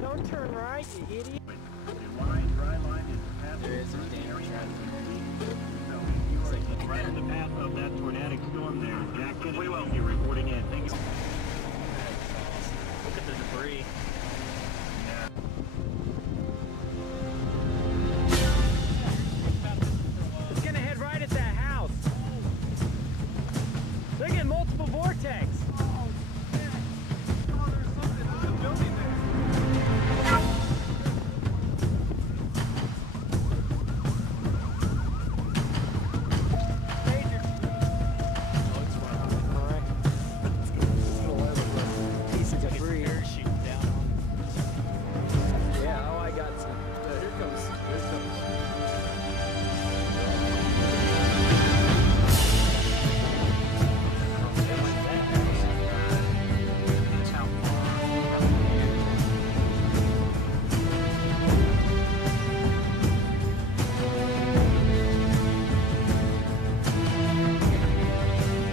Don't turn right, you idiot. There is a damn traffic. So you are right in the path of that tornadic storm there. Jack Kennedy, you're reporting in. Thank you. Look at the debris. It's gonna head right at that house. They're getting multiple vortex. Oh, man. Oh, there's something in the building there. Major. Oh, it's fine. Alright. Let's go over the piece of debris. Parachuting down on Yeah, oh, I got some. Here comes.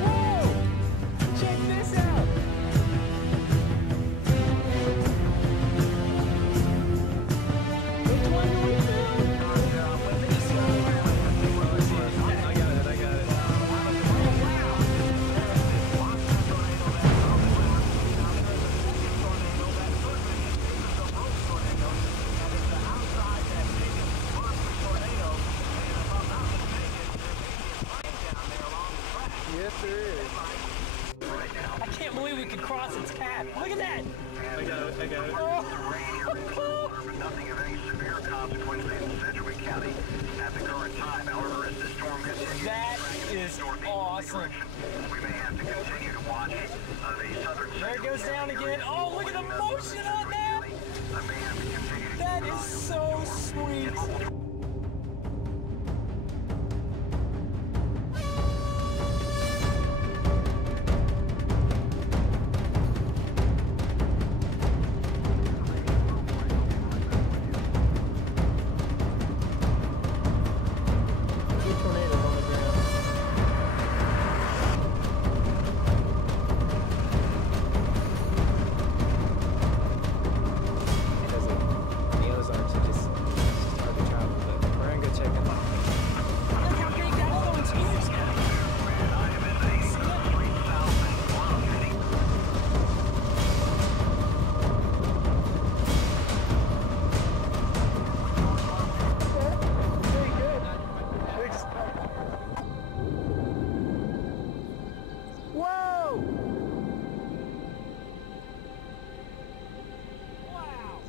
Whoa! Check this out! Which one do we do? I got it. Yes, there is. I can't believe we could cross its path. Look at that! I got it. Oh. Nothing of any severe consequence in Sedgwick County at the current time. However, as the storm continues, That is awesome. we may have to continue to watch the southern There it goes down again. Oh, look at the motion on that! may have to continue to That is so sweet. Two tornadoes on the ground. Because the Ozarks are just hard to travel, but we're gonna go check them out. Look how big that one's huge now. Pretty good. Whoa! Wow!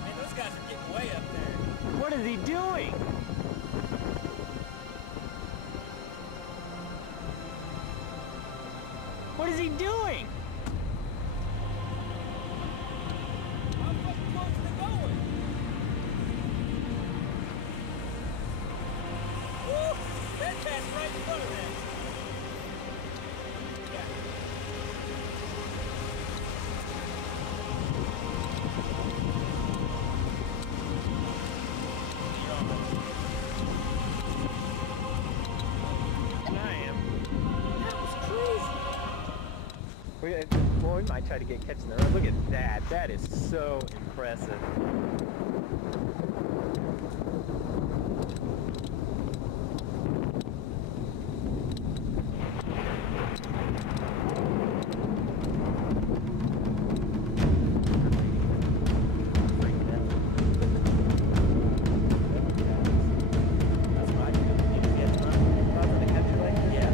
Man, those guys are getting way up there. What is he doing? What is he doing? How fucking close are they going? Woo! That passed right in front of that. And I am. That was crazy. Well, we might try to get catching the road. Look at that. That is so impressive. That's right. You get from the country like this? Yeah.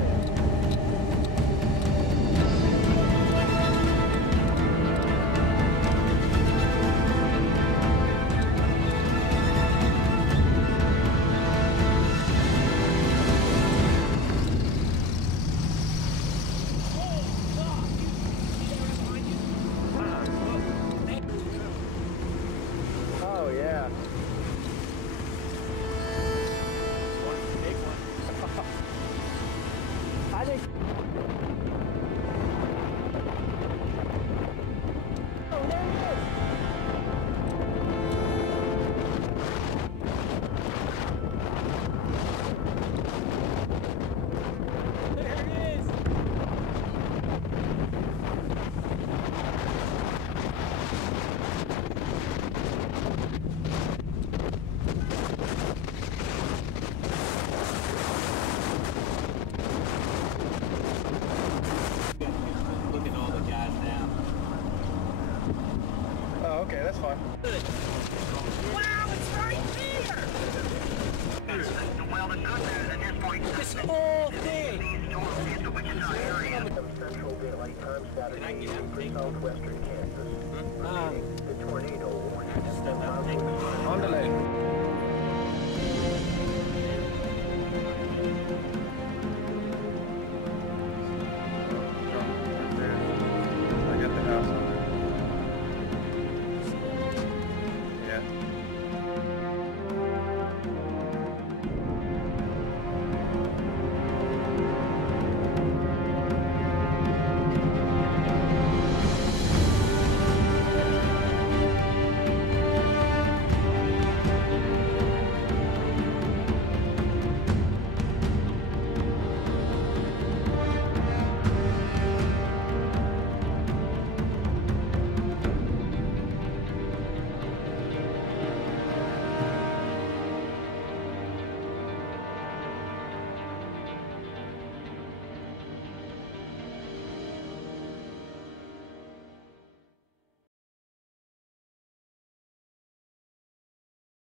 that's fine. Wow, it's right there! Well, the good news at this point is This whole thing! these storms into Wichita area. Central Daylight Time Saturday, southwestern Kansas. The tornado warning. Just step out. On the lane.